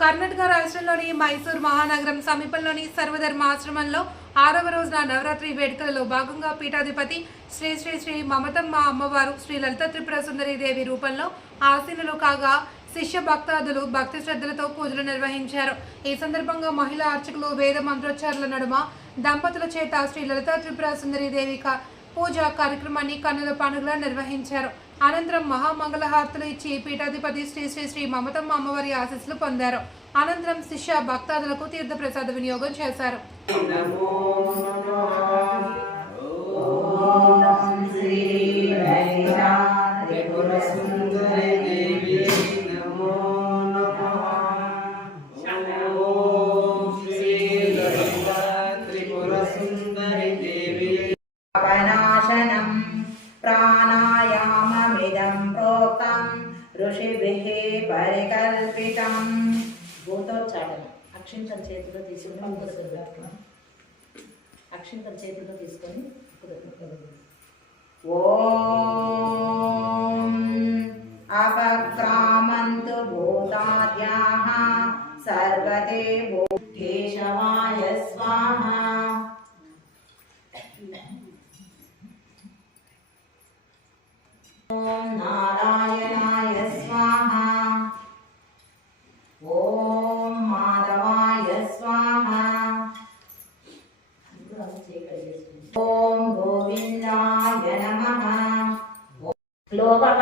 కర్ణాటక రాష్ట్రంలోని మైసూర్ మహానగరం సమీపంలోని సర్వధర్మ ఆశ్రమంలో ఆరవ రోజున నవరాత్రి వేడుకలలో భాగంగా పీఠాధిపతి శ్రీ శ్రీ శ్రీ మమతమ్మ అమ్మవారు శ్రీ లలిత త్రిపుర దేవి రూపంలో ఆసీనులు కాగా శిష్య భక్తాదులు భక్తి శ్రద్ధలతో పూజలు నిర్వహించారు. ఈ సందర్భంగా మహిళా అర్చకులు వేద మంత్రోచ్చారుల నడుమ దంపతుల చేత శ్రీ లలిత త్రిపుర దేవి పూజా కార్యక్రమాన్ని కన్నుల పండుగలా నిర్వహించారు అనంతరం మహామంగళహారతులు ఇచ్చి పీఠాధిపతి శ్రీ శ్రీ శ్రీ మమతమ్మ అమ్మవారి ఆశీస్సులు పొందారు అనంతరం శిష్య భక్తాదులకు తీర్థప్రసాద వినియోగం చేశారు పనాశనం అక్షింతల చేతిలో తీసుకుని ముక్కులు పెట్టుకున్నాం అక్షింతల చేతిలో తీసుకొని ఓం అపక్రామంతు భూతాద్యాః సర్వతే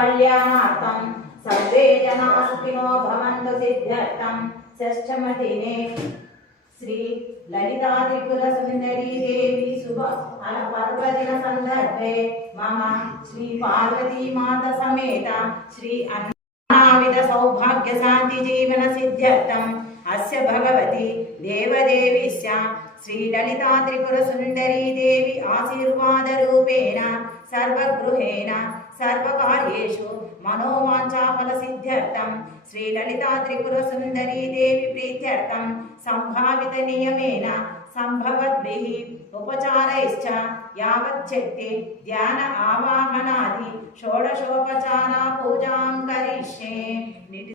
లోక కళ్యాణార్థం సర్వే జనా సుఖినో భవంతు సిద్ధ్యర్థం షష్ఠమదినే శ్రీ లలితా త్రిపుర సుందరీ దేవి శుభ అల పర్వదిన సందర్భే మమ శ్రీ పార్వతీ మాత సమేత శ్రీ అన్నావిధ సౌభాగ్య శాంతి సర్వగృహేణ సర్వకార్యేషు మనోవాంఛాఫల సిద్ధ్యర్థం శ్రీ త్రిపుర సుందరీ దేవి ప్రీత్యర్థం సంభావిత నియమేన సంభవద్భిః ఉపచారైశ్చ యావచ్చక్తి ధ్యాన ఆవాహనాది షోడశోపచార పూజాం కరిష్యే నిటి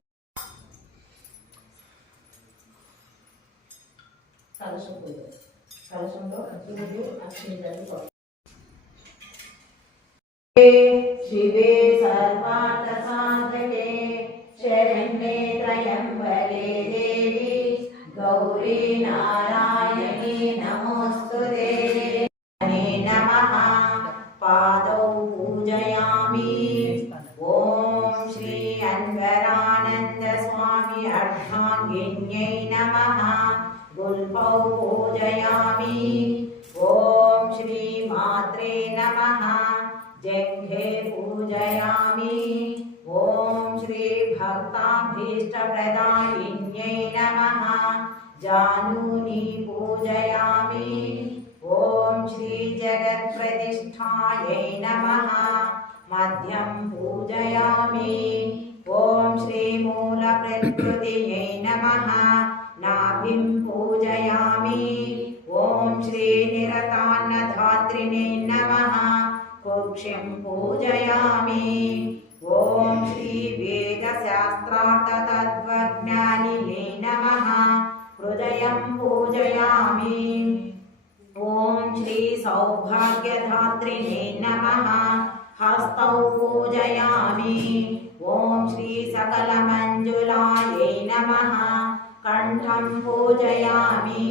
కలశం పూజ కలశంలో అర్జునుడు అక్షింతలు शिवे सर्वार्थसाधके शरण्ये त्र्यम्बके देवी गौरी नारायणी नमोऽस्तु ते हरे नमः पादौ पूजयामि ॐ श्री अन्वरानन्दस्वामी अर्धाङ्गिन्यै नमः गुल्पौ पूजयामि जङ्घे पूजयामि। ॐ श्री भक्ताभीष्टप्रदायिन्यै नमः। जानूनि पूजयामि। ॐ श्री जगत्प्रतिष्ठायै नमः। मध्यं पूजयामि। ॐ श्रीमूलप्रकृतियै नमः। नाभिं पूजयामि। पूजयामि। ॐ श्री वेदशास्त्रार्थतत्त्वज्ञानिने नमः। हृदयं पूजयामि। ॐ श्री सौभाग्यधात्रिणे नमः। हस्तौ पूजयामि। ॐ श्री सकलमञ्जुलायै नमः। कण्ठं पूजयामि।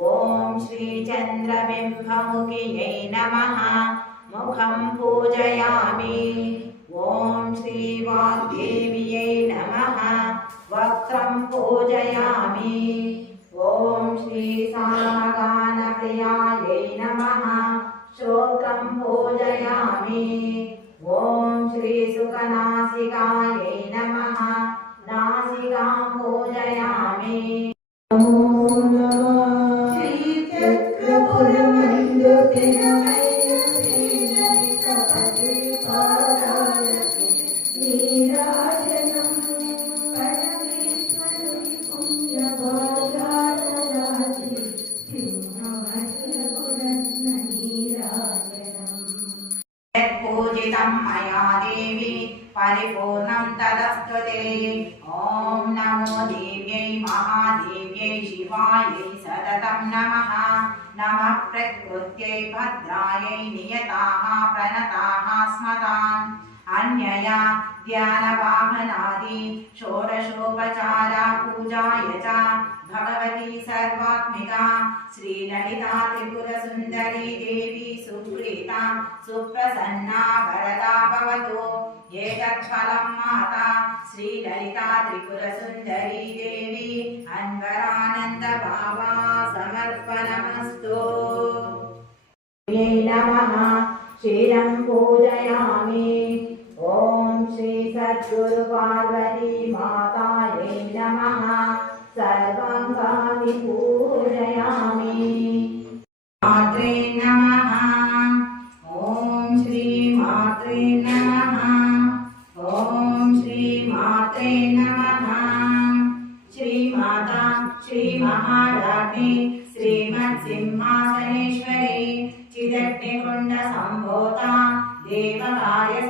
ॐ श्री चन्द्रबिम्बमुखियै नमः ముఖం పూజయామి. ఓం శ్రీ వాగ్దేవ్యై నమ. వక్త్రం పూజయామి. ఓం శ్రీ సాగానప్రియాయై నమ. శ్రోత్రం పూజయామి. ఓం శ్రీ मया तदस्तु ॐ नमो देव्यै शिवायै सततं नमः। नमः प्रकृत्यै भद्रायै नियताः प्रणताः स्मतान्। अन्यया ध्यानवाहनादि षोडशोपचारा सर्वात्मिका। देवी सुप्रीता सुप्रसन्ना वरदा भवतु एतत्फलं माता श्रीललिता त्रिपुरसुन्दरी देवी अन्वरानन्दभावा समर्पणमस्तु यै नमः क्षीरं पूजयामि ॐ श्री सद्गुरु पार्वती मातायै नमः सर्वाङ्गानि पूजयामि मात्रे श्रीमहाराज्ञी श्रीमत्सिंहासनेश्वरी चिदग्निकुण्ड सम्भूता देवकार्य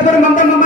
శ్రీ శ్రీ సద్గురు మంగమ్మ